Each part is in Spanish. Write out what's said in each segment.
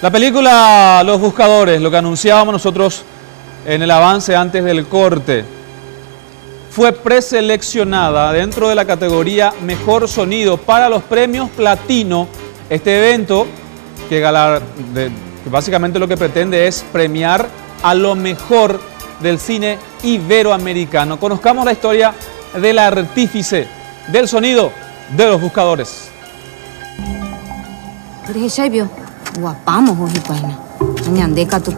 La película Los Buscadores, lo que anunciábamos nosotros en el avance antes del corte, fue preseleccionada dentro de la categoría Mejor Sonido para los premios Platino. Este evento que básicamente lo que pretende es premiar a lo mejor del cine iberoamericano. Conozcamos la historia del artífice del sonido de Los Buscadores. Guapamos hoy, paina. Ñandeca tú.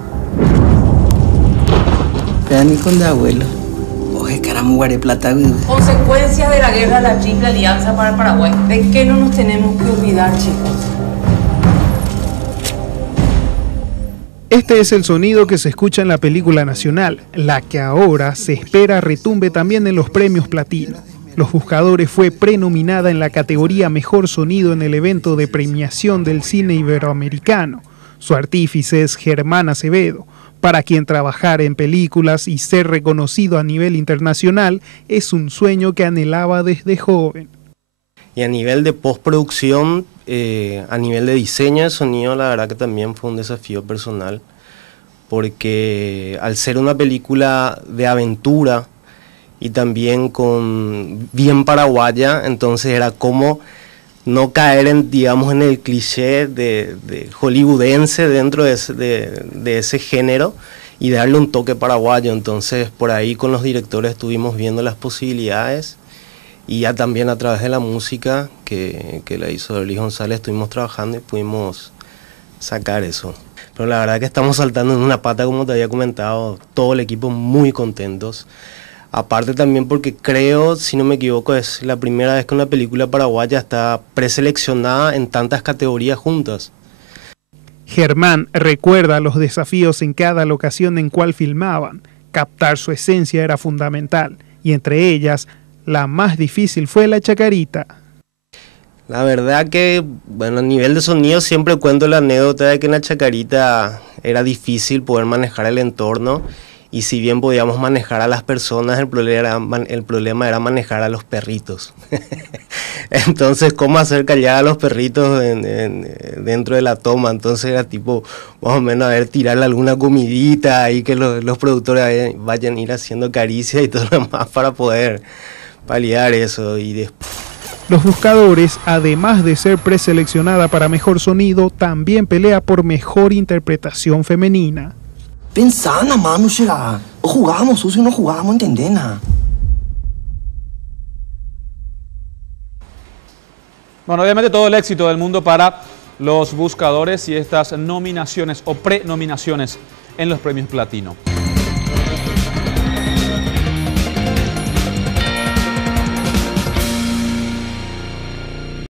Vean con de abuelo. Oye, caramuare plata. Consecuencias de la guerra de la Triple Alianza para el Paraguay. ¿De qué no nos tenemos que olvidar, chicos? Este es el sonido que se escucha en la película nacional, la que ahora se espera retumbe también en los premios Platino. Los Buscadores fue prenominada en la categoría Mejor Sonido en el evento de premiación del cine iberoamericano. Su artífice es Germán Acevedo, para quien trabajar en películas y ser reconocido a nivel internacional es un sueño que anhelaba desde joven. Y a nivel de postproducción, a nivel de diseño de sonido, la verdad que también fue un desafío personal, porque al ser una película de aventura y también con bien paraguaya, entonces era como no caer en, digamos, en el cliché de hollywoodense dentro de ese género y darle un toque paraguayo. Entonces por ahí con los directores estuvimos viendo las posibilidades y ya también a través de la música que la hizo Luis González estuvimos trabajando y pudimos sacar eso. Pero la verdad que estamos saltando en una pata, como te había comentado, todo el equipo muy contentos. Aparte también porque creo, si no me equivoco, es la primera vez que una película paraguaya está preseleccionada en tantas categorías juntas. Germán recuerda los desafíos en cada locación en cual filmaban. Captar su esencia era fundamental y entre ellas, la más difícil fue la chacarita. La verdad que, bueno, a nivel de sonido siempre cuento la anécdota de que en la chacarita era difícil poder manejar el entorno. Y si bien podíamos manejar a las personas, el problema era manejar a los perritos. Entonces, ¿cómo hacer callar a los perritos dentro de la toma? Entonces era tipo, más o menos, a ver, tirarle alguna comidita ahí que los productores vayan a ir haciendo caricias y todo lo demás para poder paliar eso. Y después... Los Buscadores, además de ser preseleccionada para Mejor Sonido, también pelea por Mejor Interpretación Femenina. Pensá nada más, no será. O jugábamos, o no jugábamos, ¿entendés? Bueno, obviamente todo el éxito del mundo para Los Buscadores y estas nominaciones o prenominaciones en los premios Platino.